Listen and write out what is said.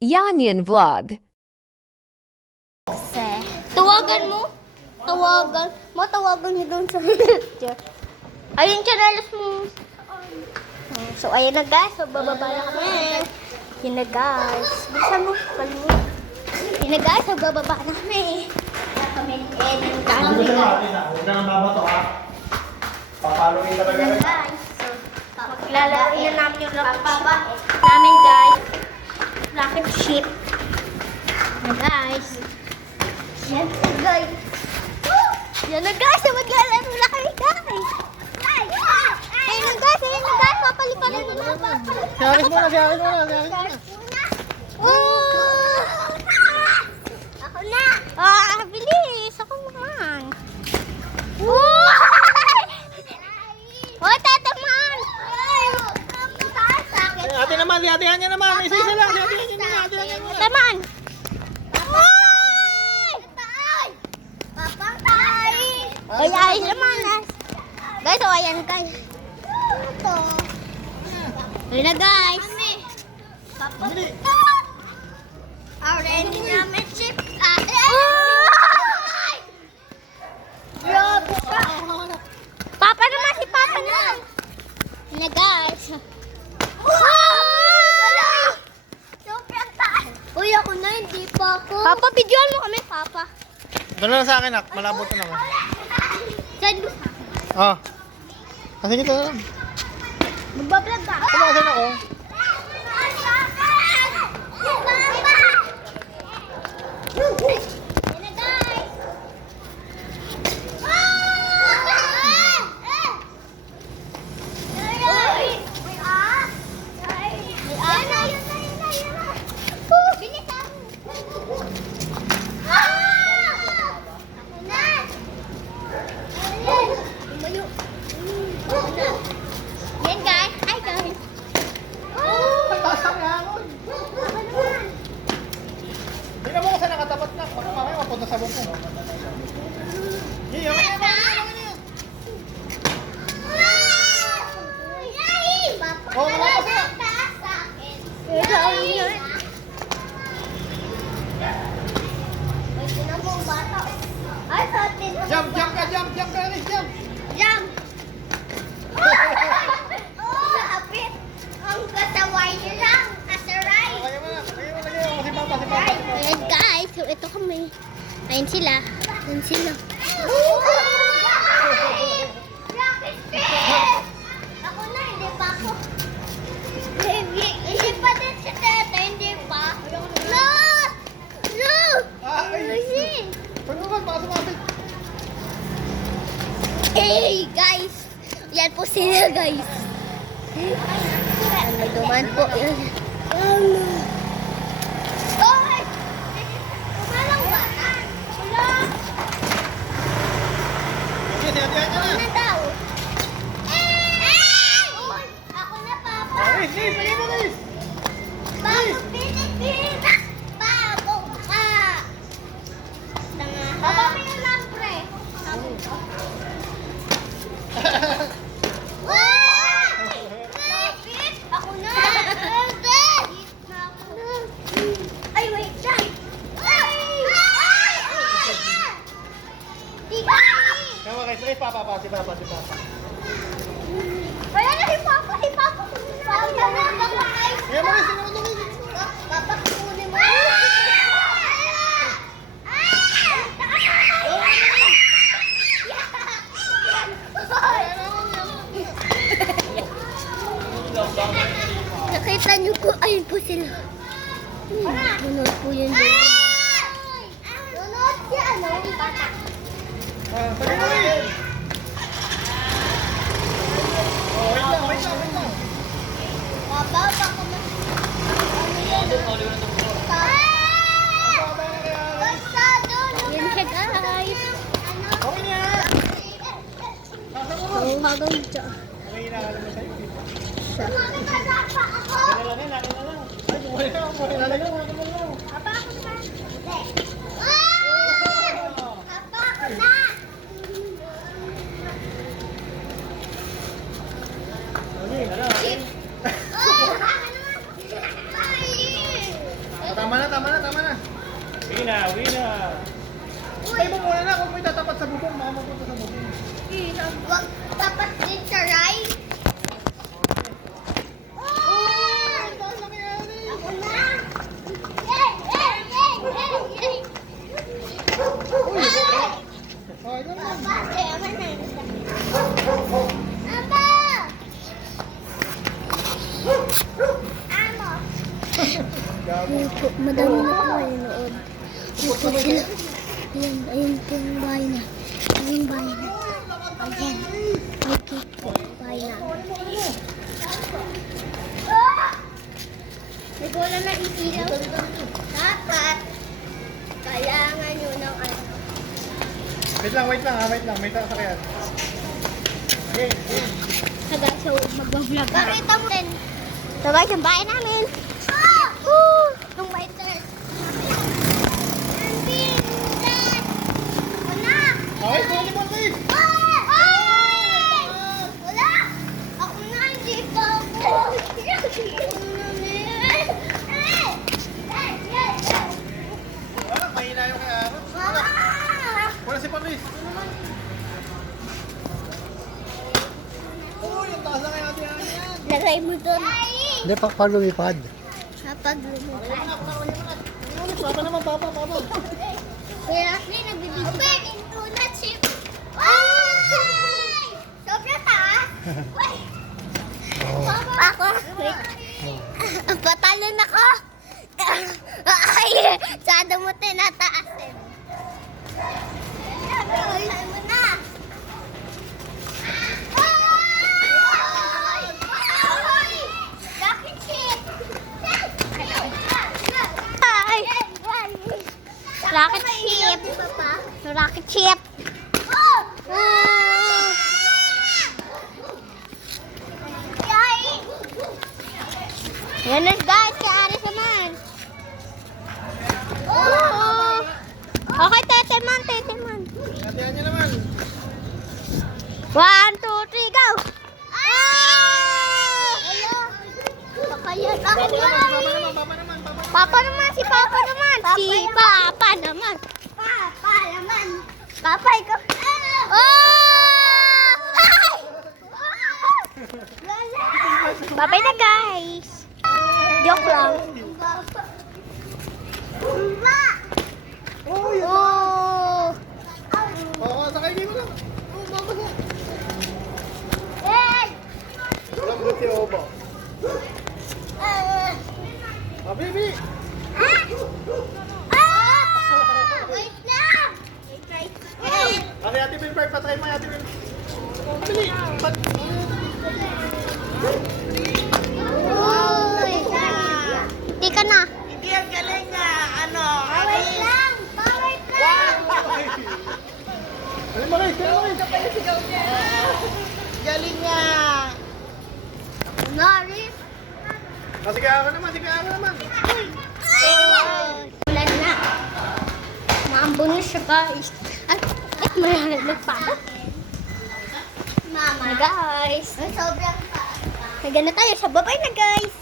Yanyan Vlog. Tawagan mo. Matawagan niyo doon sa picture. Ayun, chanalas mo. So, ayun na guys. So, bababa na kami. Yun na guys. Bilisan mo. Kalimut. Yun na guys. So, bababa na kami. Kami ng Ano gusto mo? Huwag ka nang babato ha. Papaluin talaga Yun rin. guys. So, maglalaroin na namin yung rocket ship namin guys. Rocket ship. Yan guys. Yan guys. Yan na guys. Maglalaro na kami guys. Ayun na guys. Papaliparan na naman. Siyaris muna. Ako na. Bilis. Ako naman. Tataman. Ate naman, hati-hatihan niya naman. Isa-isa lang. Hati-hatihan niya naman. Taman. Ay, ayos naman. Guys, ayan guys. Ayun na guys. Orange namin chip. Grabe ka. Papa naman, si Papa naman. Ayun na guys. Sobrang taas. Uy, ako na, hindi pa ako. Papa, videoan mo kami, Papa. Doon lang sa akin, nak. Malabot na ako. Saan mo? Ah. Kasi kita lang. Magbablog ka. Kumakas ako. Yan guys. Hi guys. Taas ang hangon. Tingnan mo kung saan nakatapat na. Baka mamaya mapunta sa bungkong. Iya, Oh, wala ka sa. Jump ka, Alice, jump. Jump! Lapit! Ang kasaway niyo lang, kasaray! Lagyan mo, si Papa. Ayan guys, so ito kami. Ayan sila. Rocket ship! Ako na, hindi pa ako. Hindi pa din si Teta, hindi pa. No! Lucy! Pagbukan, baka sumabit. Hey guys! Yan po sila guys. Ano duman po yun? Oy! Kumalang ba? Wala! Sige, hati-hatihan niya na. Ano daw? Oy! Ako na, Papa! Liz, lagyan mo, Liz. Bagong Pilipinas! Bago ka! Papa, may alam, pre! Ako na! Ay, wait lang! Tama guys, si Papa. Wala na si Papa! Papa, Sige mo, Liz, tingnan mo, Liz. Papa, kunin mo! Nakita niyo po, ayun po sila. Nunod po yun din. Nunod si ano, bata. Sige mo, Liz. Oh, wait lang. Baba, baka mas... Ano yan? Basta doon. Yan siya guys. Okay niya. Ang hanggang dyan. Ang hinahalang mo sa'yo. Siya. Nalagay. Ay, bumuli na lang. Papa, ako na. Papa, ako na. Tama na, tama na, tama na. Wina, wina. Tayo mo muna na kung may tatapat sa bubong. Baka mapunta sa bubong. Wag tapat din sa right. Ako na. Yay! Yay! Yay! Yay! Yay! Oh, ikaw naman. Papa, kaya man na. Papa! Amo! Gabo. Madami na po nanonood. Ito sila. Ayan, ayun po yung bahay na. Ayun yung bahay na. Ayan. Okay po, bahay na. May bola na isilaw. Dapat, kailangan nyo ng ano. Wait lang, wait lang. May sasakyan. Okay, okay. So, mag-vlog na. Pakita mo din. So guys, yung bahay namin. Yung white shirt. Okay, tuloy mo, please. Wala! Ako na, hindi pa ako. Wala, mahina yung kay Aaron. Wala si Pamis. Uy, yung taas na kay Ate Ana yan. Lagay mo doon. Hindi, pag lumipad. Kapag lumipad. Papa naman, papa. Kaya, nagbibigay. Open into the chip. Ay! Sobra taas. Wait. Ako. Wait. Patalon ako. Ay, sada mo tinataasin. Ay, mo na. Ay! Rocket ship. Ay! Rocket ship. Rocket ship. Yan na guys, kay Aris naman. Okay, teteman. Ate Ana naman. 1, 2, 3, go! Papa naman. Papa naman, si Papa naman. Si Papa naman. Papa, ikaw. Oh! Bye-bye na guys. Joke lang. Oh! Oo, sakay dito lang. Hey! Walang buti obo. Ah, baby! Wait lang! Ate Wilbert, patry mo Ate Wilbert. Bili! Uy! Hindi ka na. Hindi ang galing nga, ano, Wait lang! Wait lang! Dali mo rin, galing nga. Naris! Sige ako naman. Ulan na. Maambo na siya guys. Ay, nagpagot. Mama. Guys. Sobrang pa. Nagana tayo sa babay na guys.